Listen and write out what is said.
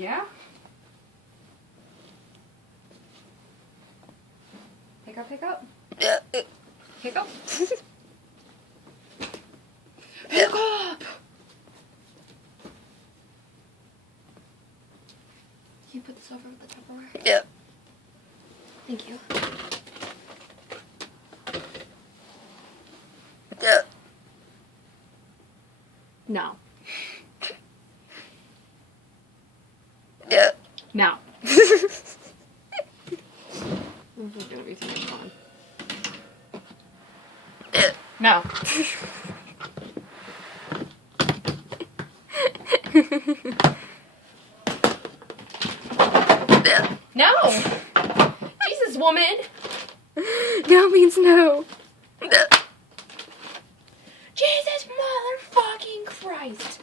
Yeah? Pick up, pick up. Pick up. Pick up! Can you put this over with the Tupperware? Yeah. Thank you. Yeah. No. Yeah. No. This is gonna be too much fun. Yeah. No. Yeah. No! Jesus, woman! No means no. Yeah. Jesus motherfucking Christ!